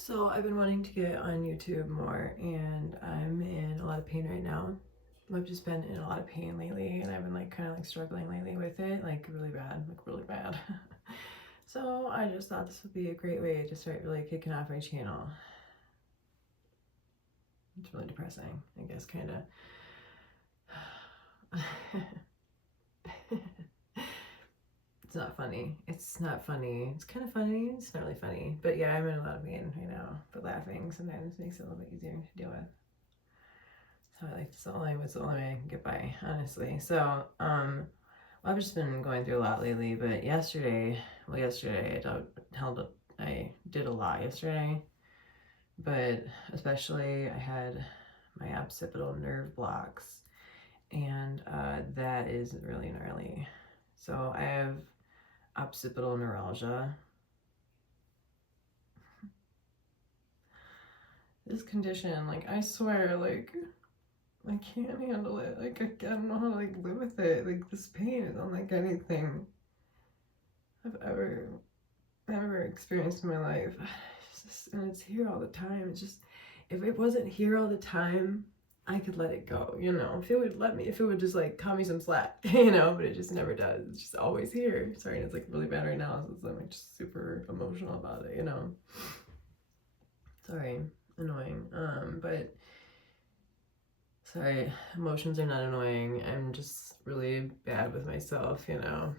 So I've been wanting to get on YouTube more, and I'm in a lot of pain right now. I've just been in a lot of pain lately, and I've been like kind of like struggling lately with it, like really bad, like really bad. So I just thought this would be a great way to start really kicking off my channel. It's really depressing, I guess, kind of. It's not funny. It's not funny. It's kind of funny. It's not really funny. But yeah, I'm in a lot of pain right now. But laughing sometimes makes it a little bit easier to deal with. So I like it's the only way I can get by, honestly. So I've just been going through a lot lately. But yesterday I did a lot yesterday. But especially I had my occipital nerve blocks, and that is really gnarly. So I have occipital neuralgia. This condition, like, I swear, like, I can't handle it. Like, I don't know how to, like, live with it. Like, this pain is unlike anything I've ever experienced in my life. And it's here all the time. It's just, if it wasn't here all the time, I could let it go, you know? If it would just, like, cut me some slack, you know? But it just never does. It's just always here. Sorry, and it's, like, really bad right now, so I'm, like, just super emotional about it, you know? Sorry. Annoying. But sorry, emotions are not annoying. I'm just really bad with myself, you know.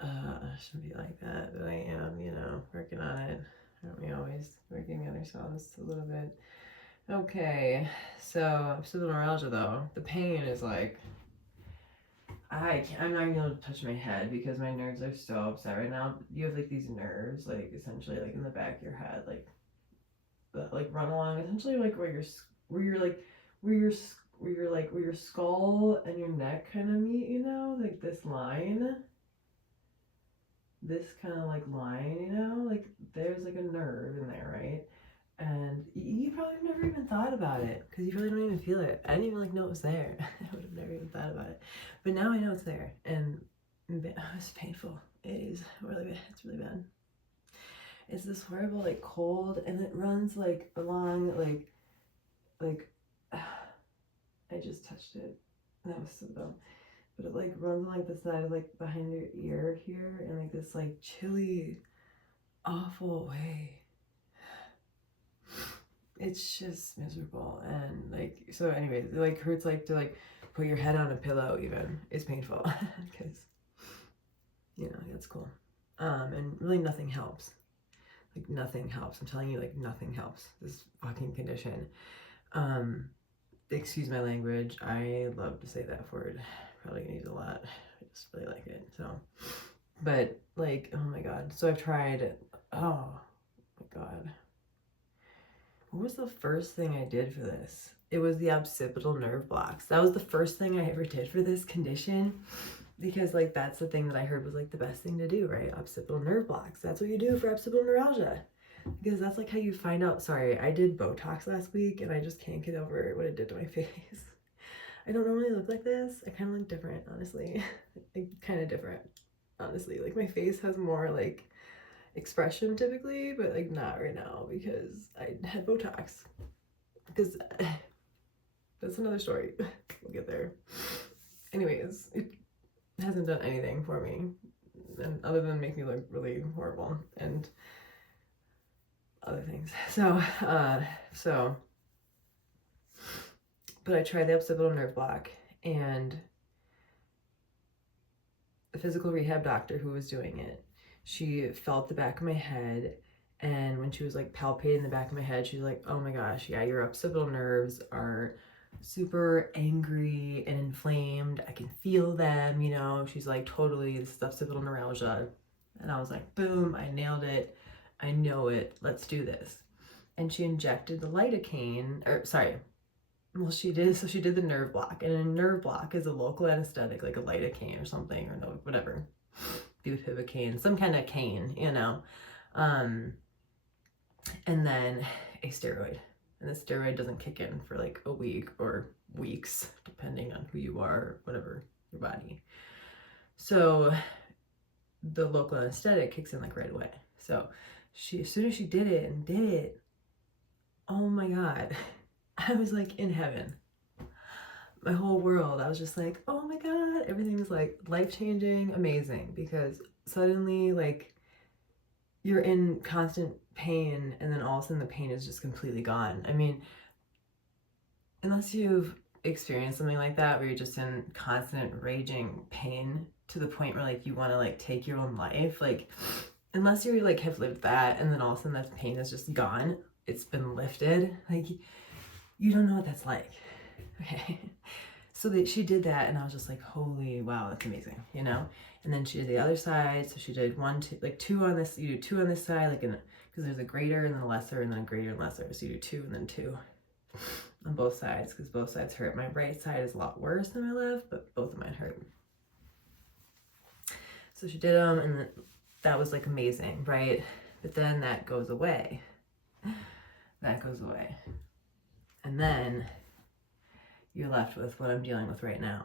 I shouldn't be like that, but I am, you know, working on it. Aren't we always working on ourselves a little bit? Okay, so neuralgia though, the pain is like, I'm not even able to touch my head because my nerves are so upset right now. You have like these nerves, like essentially like in the back of your head, like that like run along essentially like where your skull and your neck kind of meet, you know, like this kind of like line, you know, like there's like a nerve in there, right? And you probably never even thought about it because you probably don't even feel it. I didn't even like know it was there. I would have never even thought about it, but now I know it's there, and it's painful. It is really bad. It's really bad. It's this horrible like cold, and it runs like along like I just touched it. That was so dumb. But it like runs like the side of like behind your ear here in like this like chilly, awful way. It's just miserable, and like so anyways, it like hurts like to like put your head on a pillow even. It's painful because you know that's cool. And really nothing helps. Like nothing helps. I'm telling you, like nothing helps. This fucking condition. Excuse my language. I love to say that word. Probably gonna use it a lot. I just really like it. So, but like, oh my god. So I've tried. Oh my god. What was the first thing I did for this? It was the occipital nerve blocks. That was the first thing I ever did for this condition, because like that's the thing that I heard was like the best thing to do, right? Occipital nerve blocks. That's what you do for occipital neuralgia. Because that's like how you find out. Sorry, I did Botox last week and I just can't get over what it did to my face. I don't normally look like this. I kind of look different, honestly. Like kind of different, honestly. Like my face has more like expression typically, but like not right now because I had Botox. Because that's another story. We'll get there. Anyways, it hasn't done anything for me, and other than make me look really horrible and other things. So, but I tried the occipital nerve block, and the physical rehab doctor who was doing it, she felt the back of my head, and when she was like palpating the back of my head, she's like, oh my gosh, yeah, your occipital nerves are super angry and inflamed. I can feel them, you know. She's like, totally, this is occipital neuralgia. And I was like, boom, I nailed it. I know it. Let's do this. And she injected the lidocaine, or sorry, well, she did. So she did the nerve block, and a nerve block is a local anesthetic, like a lidocaine or something, or no, whatever, bupivacaine, some kind of cane, you know. And then a steroid, and the steroid doesn't kick in for like a week or weeks, depending on who you are, whatever your body. So the local anesthetic kicks in like right away. So as soon as she did it, oh my God, I was like in heaven. My whole world, I was just like, oh my God, everything's like life-changing, amazing, because suddenly like you're in constant pain and then all of a sudden the pain is just completely gone. I mean, unless you've experienced something like that where you're just in constant raging pain to the point where like you want to like take your own life, like unless you like have lived that and then all of a sudden that pain is just gone, it's been lifted, like you don't know what that's like. Okay. So that she did that and I was just like, holy wow, that's amazing, you know? And then she did the other side. So she did 1, 2, like 2 on this, you do 2 on this side, like because there's a greater and then a lesser and then a greater and lesser. So you do 2 and then 2 on both sides because both sides hurt. My right side is a lot worse than my left, but both of mine hurt. So she did them and that was like amazing, right? But then that goes away. That goes away. And then you're left with what I'm dealing with right now,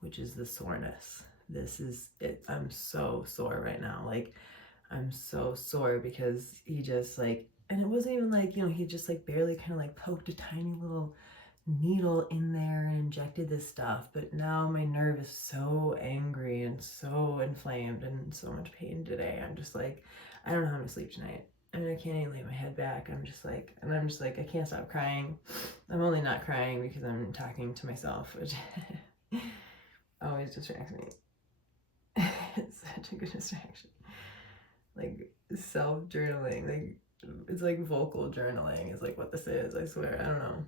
which is the soreness. This is it. I'm so sore right now. Like, I'm so sore because he just like, and it wasn't even like, you know, he just like barely kind of like poked a tiny little needle in there and injected this stuff. But now my nerve is so angry and so inflamed and in so much pain today. I'm just like, I don't know how to sleep tonight. I mean, I can't even lay my head back. I'm just like, I can't stop crying. I'm only not crying because I'm talking to myself, which always distracts me. It's such a good distraction. Like self-journaling, like it's like vocal journaling is like what this is. I swear, I don't know.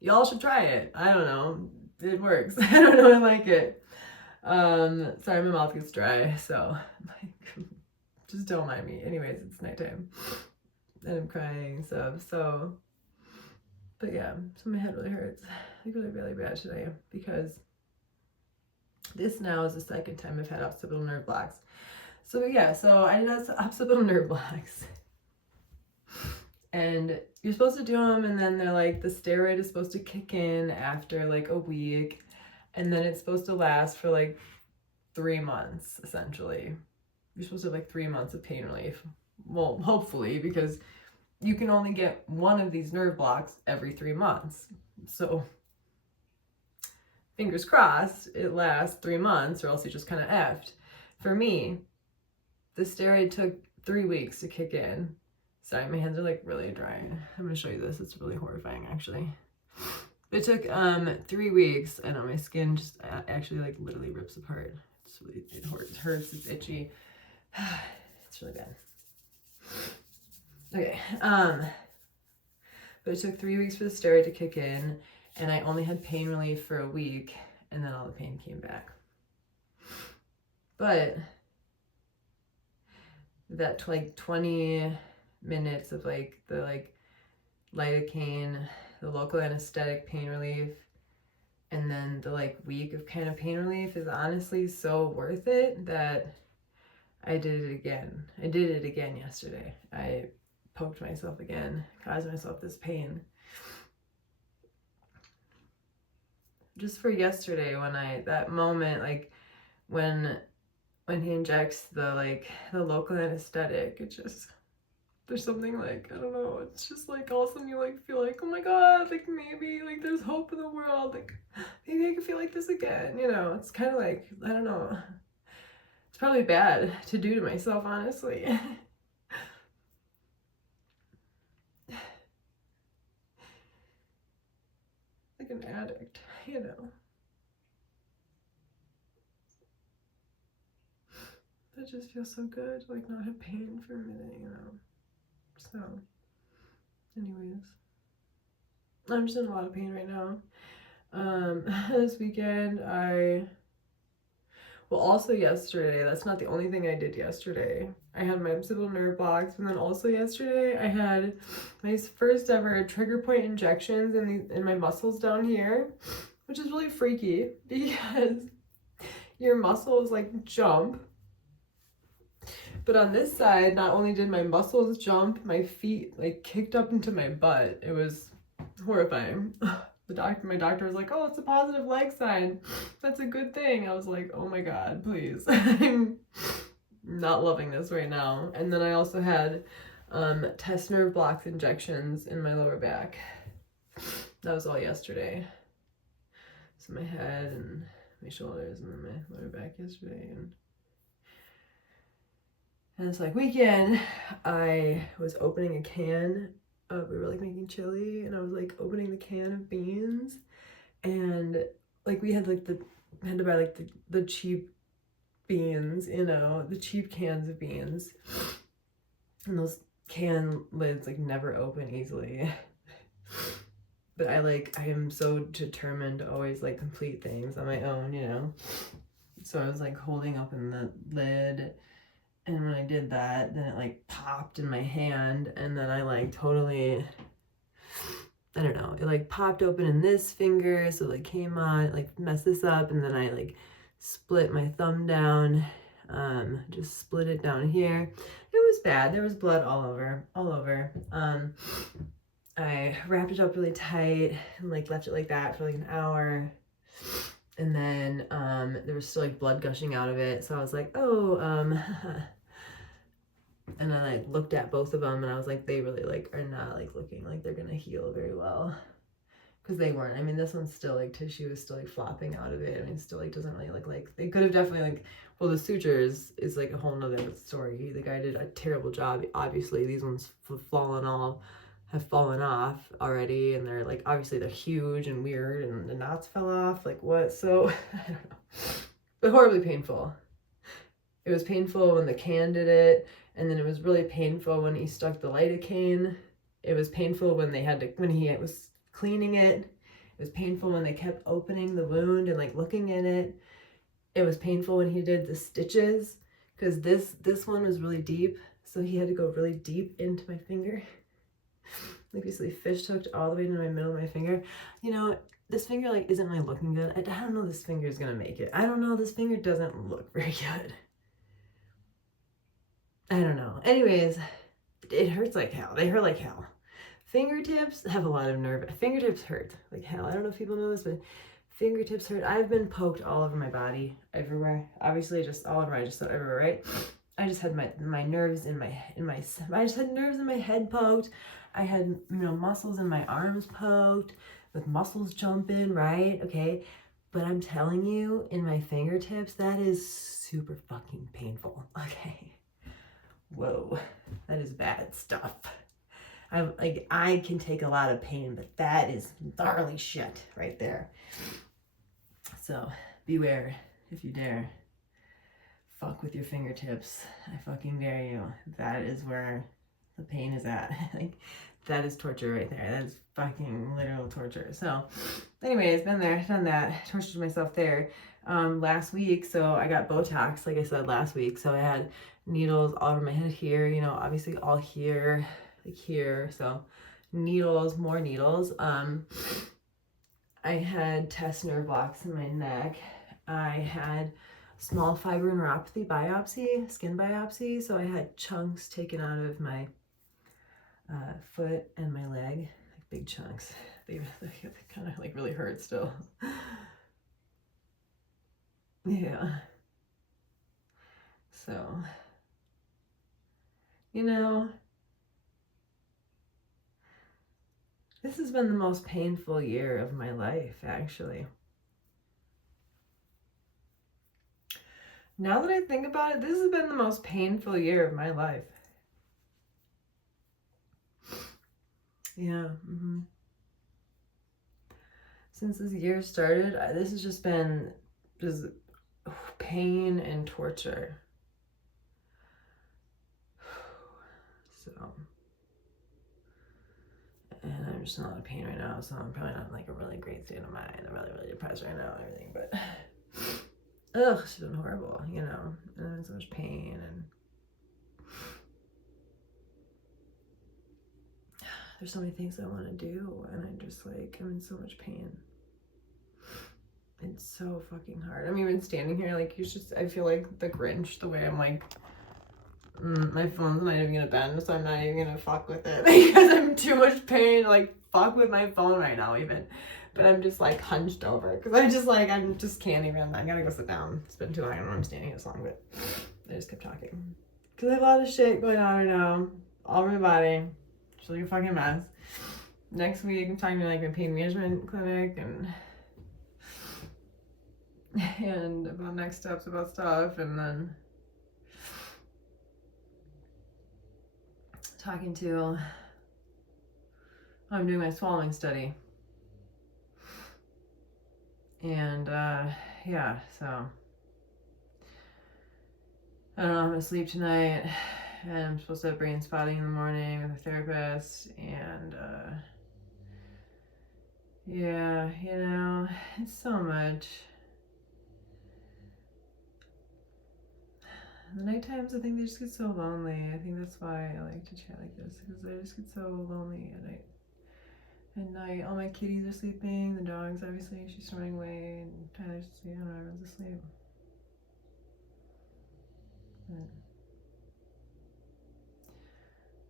Y'all should try it. I don't know. It works. I don't know. I like it. Sorry, my mouth gets dry, so like, just don't mind me. Anyways, it's nighttime and I'm crying, so, but yeah, so my head really hurts, like really, really bad today because this now is the second time I've had occipital nerve blocks. So yeah, so I did occipital nerve blocks and you're supposed to do them and then they're like, the steroid is supposed to kick in after like a week and then it's supposed to last for like 3 months, essentially. You're supposed to have like 3 months of pain relief. Well, hopefully, because you can only get one of these nerve blocks every 3 months. So fingers crossed it lasts 3 months or else you just kind of effed. For me, the steroid took 3 weeks to kick in. Sorry, my hands are like really dry. I'm gonna show you this. It's really horrifying actually. It took 3 weeks. I know my skin just actually like literally rips apart. It's really, it hurts, it's itchy. It's really bad. Okay, but it took 3 weeks for the steroid to kick in and I only had pain relief for a week and then all the pain came back. But that like 20 minutes of like the like lidocaine, the local anesthetic pain relief, and then the like week of kind of pain relief is honestly so worth it that I did it again. I did it again yesterday. I poked myself again, caused myself this pain. Just for yesterday when that moment, like when he injects the local anesthetic, it just, there's something like, I don't know, it's just like all of a sudden you like feel like, oh my God, like maybe like there's hope in the world, like maybe I can feel like this again, you know. It's kind of like, I don't know. It's probably bad to do to myself, honestly. Like an addict, you know. That just feels so good, like not have pain for a minute, you know. So, anyways, I'm just in a lot of pain right now. This weekend also yesterday, that's not the only thing I did yesterday. I had my occipital nerve blocks, and then also yesterday I had my first ever trigger point injections in my muscles down here, which is really freaky because your muscles like jump. But on this side, not only did my muscles jump, my feet like kicked up into my butt. It was horrifying. My doctor was like, oh, it's a positive leg sign. That's a good thing. I was like, oh my God, please. I'm Not loving this right now. And then I also had test nerve blocks injections in my lower back. That was all yesterday. So my head and my shoulders and then my lower back yesterday. And it's like weekend, I was opening a can of, we were like making chili, and I was like opening the can of beans, and like we had like had to buy like the cheap beans, you know, the cheap cans of beans, and those can lids like never open easily. But I am so determined to always like complete things on my own, you know. So I was like holding open the lid, and when I did that, then it like popped in my hand, and then I like totally, I don't know, it like popped open in this finger, so it like came on, it like messed this up, and then I like split my thumb down, just split it down here. It was bad. There was blood all over. I wrapped it up really tight and like left it like that for like an hour. And then there was still like blood gushing out of it. So I was like, oh, and I like looked at both of them and I was like, they really like are not like looking like they're gonna heal very well. Because they weren't. I mean, this one's still like tissue is still like flopping out of it. I mean, still like doesn't really look like, they could have definitely like, well, the sutures is like a whole nother story. The guy did a terrible job. Obviously, these ones have fallen off already, and they're like, obviously they're huge and weird, and the knots fell off. Like what? So I don't know, but horribly painful. It was painful when the can did it, and then it was really painful when he stuck the lidocaine. It was painful when he was cleaning it. It was painful when they kept opening the wound and like looking in it. It was painful when he did the stitches, because this one was really deep, so he had to go really deep into my finger. Like basically fish hooked all the way into my middle of my finger. You know, this finger like isn't really looking good. I don't know this finger is gonna make it. I don't know, this finger doesn't look very good. I don't know. Anyways, it hurts like hell. They hurt like hell. Fingertips have a lot of nerve. Fingertips hurt like hell. I don't know if people know this, but fingertips hurt. I've been poked all over my body, everywhere. Obviously, just all over. I just said everywhere, right? I just had my nerves I just had nerves in my head poked. I had, muscles in my arms poked with muscles jumping, right? Okay. But I'm telling you, in my fingertips, that is super fucking painful. Okay. Whoa, that is bad stuff. I can take a lot of pain, but that is gnarly shit right there. So beware if you dare. Fuck with your fingertips. I fucking dare you. That is where the pain is at. Like, that is torture right there. That is fucking literal torture. So anyways, been there, done that, tortured myself there. Last week, so I got Botox, like I said last week. So I had needles all over my head here, obviously all here, like here. So needles, more needles. I had test nerve blocks in my neck. I had small fiber neuropathy biopsy, skin biopsy. So I had chunks taken out of my foot and my leg, like big chunks. They kind of like really hurt still. Yeah. So, this has been the most painful year of my life, actually. Now that I think about it, this has been the most painful year of my life. Yeah. Mm-hmm. Since this year started, this has just been pain and torture. So, and I'm just in a lot of pain right now, so I'm probably not in like a really great state of mind. I'm really, really depressed right now and everything, but it's been horrible, and I'm in so much pain, and there's so many things I want to do, and I'm in so much pain. It's so fucking hard. I'm even standing here, like, I feel like the Grinch, the way I'm like, my phone's not even gonna bend, so I'm not even gonna fuck with it because I'm in too much pain, like, fuck with my phone right now even. But I'm just like hunched over because I just can't even, I gotta go sit down. It's been too long, I don't know I'm standing this long, but I just kept talking. Because I have a lot of shit going on right now. All over my body. It's like a fucking mess. Next week, I'm talking to like a pain management clinic and about next steps about stuff, and then talking to, I'm doing my swallowing study. And yeah, so I don't know, I'm gonna sleep tonight, and I'm supposed to have brain spotting in the morning with a therapist, and yeah, you know, it's so much. The night times, I think they just get so lonely. I think that's why I like to chat like this, because I just get so lonely at night. At night, all my kitties are sleeping, the dogs, obviously, she's running away, and Tyler's asleep, I don't know, everyone's asleep. But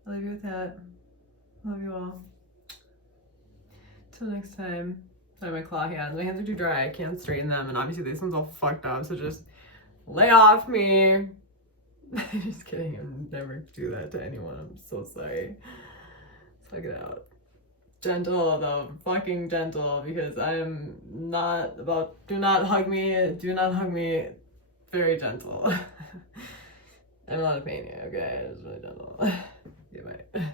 I'll leave you with that. Love you all. Till next time. Sorry, my claw hands. My hands are too dry. I can't straighten them, and obviously this one's all fucked up, so just lay off me. Just kidding. I'd never do that to anyone. I'm so sorry. Suck it out. Gentle, though. Fucking gentle, because I am not about. Do not hug me. Do not hug me. Very gentle. I'm in a lot of pain here, okay? It's really gentle. Okay, bye.